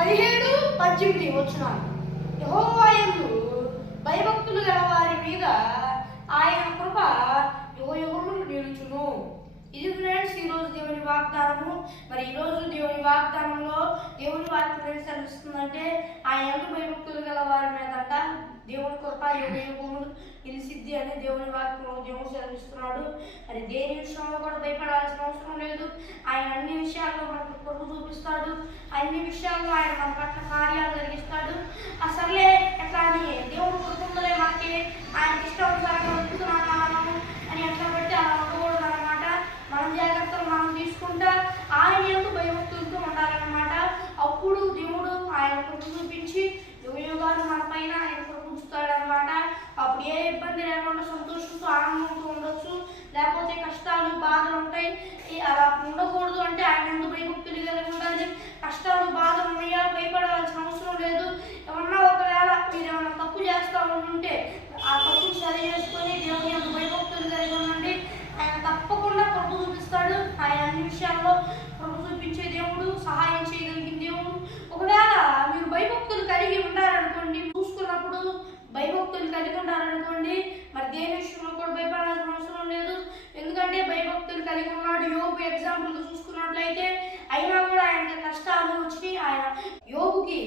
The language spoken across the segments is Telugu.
17-18 వచనాలు. యెహోవా యందు భయభక్తులు గల వారి మీద ఆయన కృప యుగయుగములు నిలుచును. ఇది ఫ్రెండ్స్ ఈరోజు దేవుని వాగ్దానము. మరి ఈరోజు దేవుని వాగ్దానంలో దేవుని వాక్యం సెలవిస్తుందంటే ఆయన యందు భయభక్తులు గల వారి మీదంట దేవుని కృప యుగయుగములు నిలిసిద్ది అని దేవుని వాక్యంలో దేవుడు సెలవిస్తున్నాడు. మరి దేని విషయంలో కూడా భయపడాల్సిన అవసరం లేదు. ఆయన అన్ని విషయాల్లో మనకు కృప చూపిస్తాడు. అన్ని విషయాల్లో ఆయన మన పట్ల కార్యాలు జరిగిస్తాడు. అసలే ఎట్లా అని దేవుడు కృపందలే మనకి ఆయనకి ఇష్టానుసారంగా వెతుకుతున్నాము అని ఎట్లా పెట్టి అలా ఉండకూడదు అన్నమాట. మనం జాగ్రత్తలు మనం తీసుకుంటా ఆయన యందు భయభక్తులతో ఉండాలన్నమాట. అప్పుడు దేవుడు ఆయన కృప చూపించి యుగయుగాలు మన పైన ఆయన కృప ఉంచుతాడనమాట. అప్పుడు ఏ ఇబ్బంది లేకుండా సంతోషంతో ఆనందంతో ఉండొచ్చు. లేకపోతే కష్టాలు బాధలు ఉంటాయి. అలా ఉండకూడదు అంటే ఆయన యందు భయభక్తులు కలిగి ఉండాలి. కష్టాలు బాధలు ఉన్నాయా భయపడాల్సిన అవసరం లేదు. ఏమన్నా ఒకవేళ మీరు ఏమన్నా తప్పు చేస్తా ఉంటే ఆ తప్పును సరి చేసుకొని దేవుని యందు భయభక్తులు కలిగి ఉండండి. ఆయన తప్పకుండా కృప చూపిస్తాడు. ఆయన అన్ని విషయాల్లో కృప చూపించే దేవుడు, సహాయం చేయగలిగిన దేవుడు. ఒకవేళ మీరు భయభక్తులు కలిగి ఉండాలనుకోండి, చూసుకున్నప్పుడు భయభక్తులు కలిగి ఉండాలనుకోండి, మరి దేని విషయంలో కూడా భయపడాల్సిన అవసరం లేదు. ఎందుకంటే భయభక్తులు కలిగి ఉన్నాడు. యోబు ఎగ్జాంపుల్ చూసుకున్నట్లయితే అయినా కూడా ఆయనకి కష్టాలు వచ్చి ఆయన యోబుకి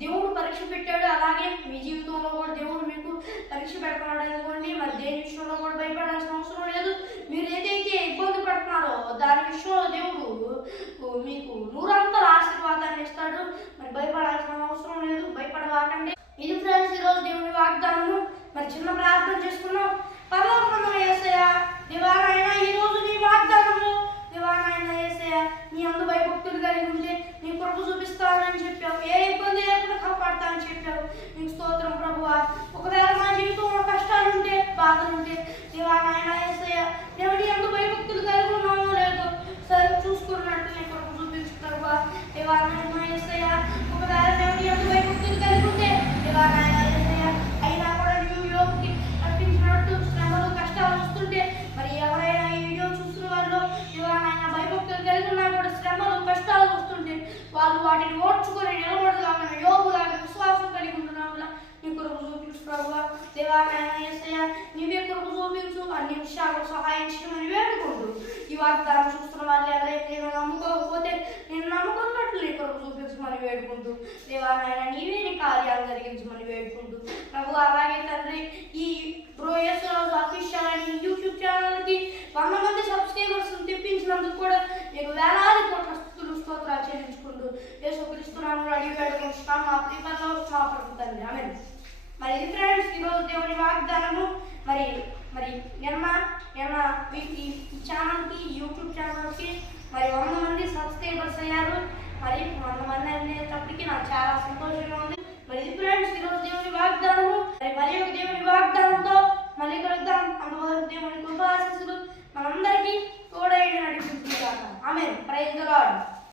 దేవుడు పరీక్ష పెట్టాడు. అలాగే మీ జీవితంలో కూడా దేవుడు మీకు పరీక్ష పెడుతున్నాడు అనుకోండి, మరి దేని విషయంలో కూడా భయపడాల్సిన అవసరం లేదు. మీరు ఏదైతే ఇబ్బంది పడుతున్నారో దాని విషయంలో దేవుడు మీకు నూరంతల ఆశీర్వాదాన్ని ఇస్తాడు. మరి భయపడాల్సిన అవసరం లేదు. భయపడవాకండి. ఇది ఫ్రెండ్స్ ఈరోజు దేవుని వాగ్దానము. మరి చిన్న ప్రార్థన చేసుకున్నాం. పరలోకమందున్న యేసయ్యా, దేవా నాయనా, ఈరోజు నీ వాగ్దానము దేవా నాయనా యేసయ్యా, నీ అందు భయభక్తులు కలిగి ఉంటే నీ కృప చూపిస్తానని చెప్పావు. ఏ ఇబ్బంది లేకుండా కాపాడుతానని చెప్పావు. నీకు స్తోత్రం ప్రభువా. ఒకవేళ మా జీవితంలో కష్టాలు ఉంటే బాధలు ఉంటే దేవా నాయనా యేసయ్యా, నేను నీ అందు భయభక్తులు కలిగి ఉన్నామో లేదో సరే చూసుకున్నట్టు నీ కృప చూపించు ప్రభువా. దేవా నాయనా యేసయ్యా, ఒకవేళ నేను నీ అందు భయభక్తులు కలిగి ఉంటే దేవా నాయనా యేసయ్యా, అయినా కూడా నీవు యోబుకి అర్పించినట్టు శ్రమలు కష్టాలు వస్తుంటే మరి ఎవరైనా ఈ వీడియో చూస్తున్న వాళ్ళు దేవా నాయనా భయభక్తులు కలిగి ఉన్నా కూడా శ్రమలు కష్టాలు వస్తుంటే వాళ్ళు వాటిని ఓడ్చుకొని నిలబడదామని యోబులాగా విశ్వాసం కలిగి ఉంటున్నావులా నీ కృప చూపించు ప్రభువా. దేవా నాయనా యేసయ్యా, నీవే కృప చూపించు. అన్ని విషయాలు సహాయం చేయమని వేడుకుంటూ ఈ వాగ్దానం చూస్తున్న వాళ్ళు ఎవరైతే నేను నమ్ముకోకపోతే నేను నమ్ముకున్నట్లు నీ కృప చూపించమని వేడుకుంటూ దేవా నాయనా నీవే నీ కార్యాలు జరిగించమని వేడుకుంటూ ప్రభు. అలాగే తండ్రి, ఈ యేసురాజు అఫీషియల్ అని యూట్యూబ్ ఛానల్కి 100 మంది సబ్స్క్రైబర్స్ తెప్పించినందుకు కూడా నీకు వేలాది కోట్ల స్తుతులు స్తోత్రాలు చెల్లించుకుంటూ యేసుక్రీస్తునామములో అడిగి వేడుకుంటున్నాం మా ప్రియపరలో మా ప్రభు తండ్రి. ఆమేన్. మరి ఇది ఫ్రెండ్స్ ఈరోజు దేవుని వాగ్దానము. మరి మరి నిన్న ఈ ఛానల్కి యూట్యూబ్ ఛానల్కి మరి 100 మంది సబ్స్క్రైబర్స్ అయ్యారు. మరి 100 మంది అనేటప్పటికి నాకు చాలా సంతోషంగా ఉంది.